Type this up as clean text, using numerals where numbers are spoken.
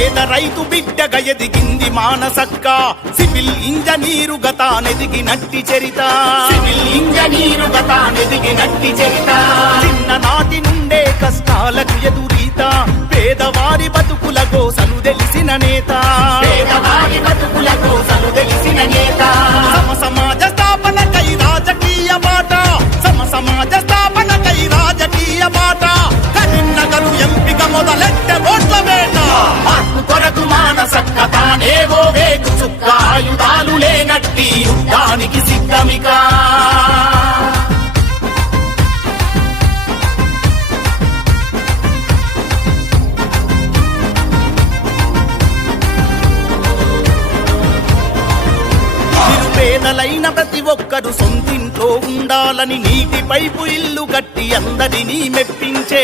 పేద రైతు బిడ్డగా ఎదిగింది మానసక్క సివిల్ ఇంజనీరు గతానెదిగినట్టి చరిత సివిల్ ఇంజనీరు గతానెదిగినట్టి చరిత చిన్ననాటి నుండే కష్టాలకు ఎదురీత పేదవారి బతుకుల కోసలు తెలిసిన నేత పేదవారి బతుకుల కోసలు తెలిసిన నేత సమాజ స్థాపనకై రాజకీయ బాట సమాజ స్థాపనకై రాజకీయ బాట కరీంనగరు ఎంపిక మొదలెట్టే ఓట్ల వేట మార్పు కొరకు మానసక్క తానేవో వేగు చుక్క ఆయుధాలు లేనట్టి యుద్ధానికి సిద్ధమిక పేదలైన ప్రతి ఒక్కరు సొంతింట్లో ఉండాలని నీటి పైపు ఇల్లు కట్టి అందరినీ మెప్పించే